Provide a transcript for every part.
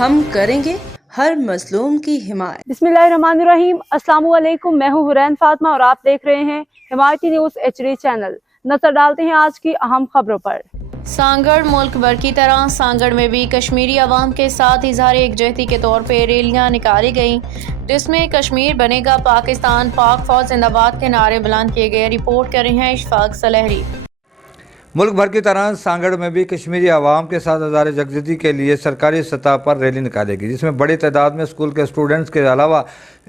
ہم کریں گے ہر مظلوم کی حمایت۔ बिस्मिल्लाहिर्रहमानिर्रहीम। अस्सलाम वालेकुम। मैं हूँ हुरैन फातिमा और आप देख रहे हैं हिमायती न्यूज़ HD चैनल। नजर डालते हैं आज की अहम खबरों पर। सांगड़ मुल्क भर की तरह सांगड़ में भी कश्मीरी अवाम के साथ इजहार एकजहती के तौर पर रैलियां निकाली गईं, जिसमें कश्मीर बनेगा पाकिस्तान, पाक फौज जिंदाबाद के नारे बुलंद किए गए। रिपोर्ट कर रहे हैं इशफाक सलहरी। मुल्क भर की तरह सांगड़ में भी कश्मीरी आवाम के साथ इज़हार यकजहती के लिए सरकारी सतह पर रैली निकालेगी, जिसमें बड़ी तादाद में स्कूल के स्टूडेंट्स के अलावा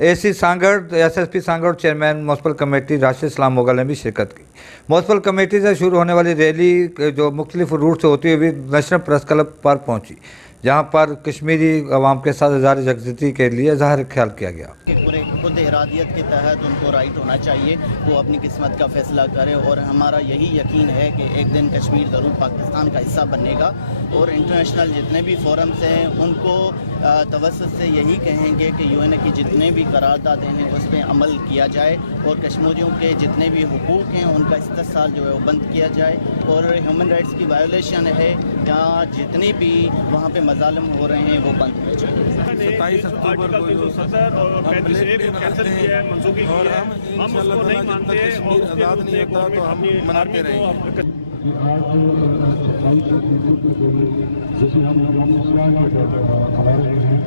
AC Sanghar, SSP Sanghar chairman municipal committee Rashid Islam Mughal ने भी शिरकत की। म्यूनसिपल कमेटी से शुरू होने वाली रैली जो मुख्तलिफ रूट से होती हुई नेशनल प्रेस क्लब पर पहुँची, जहाँ पर कश्मीरी अवाम के साथ इज़हार यकजहती के लिए इज़हार ख्याल किया गया कि पूरे खुद इरादियत के तहत उनको राइट होना चाहिए, वो अपनी किस्मत का फैसला करें। और हमारा यही यकीन है कि एक दिन कश्मीर ज़रूर पाकिस्तान का हिस्सा बनेगा। और इंटरनेशनल जितने भी फोरम्स हैं उनको तवस्सुत से यही कहेंगे कि UN की जितने भी करारदादें हैं उस पर अमल किया जाए और कश्मीरियों के जितने भी हुकूक हैं उनका इस्तेसाल जो है वो बंद किया जाए। और ह्यूमन राइट्स की वायोलेशन है जहाँ जितनी भी वहाँ पे मजालिम हो रहे हैं वो बंद होने चाहिए। 27 अक्टूबर को जो सदर और 35 को कैंसिल किया है, मंसूखी की है, हम उसको नहीं मानते और आज़ाद नहीं होता तो हम मनाते रहेंगे। आज 27 अक्टूबर को जैसे हम मना रहे हैं,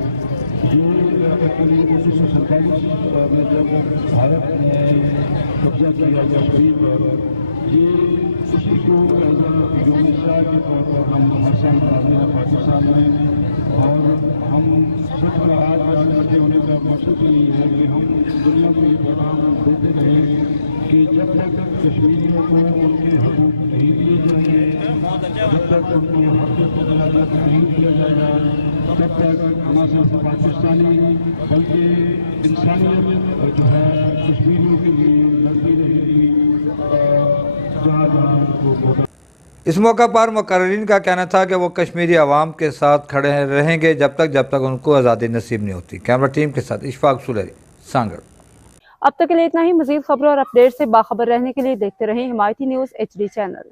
ये एक्चुअली 1947 में जब भारत ने कब्जा किया कश्मीर पर, ये उसी को एज यूम के तौर पर हम हर साल मनाते हैं पाकिस्तान में। और हम सिर्फ आज इकट्ठे होने का मकसद यही है कि हम दुनिया को ये पैगाम देते रहें कि जब तक कश्मीरियों को उनके हकूक़ नहीं दिए जाएंगे, जब तक उनको हक नहीं दिया जाएगा, तब तक न सिर्फ पाकिस्तानी बल्कि इंसानियत जो है कश्मीरियों के लिए लड़ती रहेगी जहाँ जहाँ उनको। इस मौका पर मुकर्रिरीन का कहना था कि वो कश्मीरी अवाम के साथ खड़े रहेंगे जब तक उनको आज़ादी नसीब नहीं होती। कैमरा टीम के साथ इशफाक सुलहरी, सांगड़। अब तक के लिए इतना ही। मज़ीद खबरों और अपडेट से बाखबर रहने के लिए देखते रहें हिमायती न्यूज़ HD चैनल।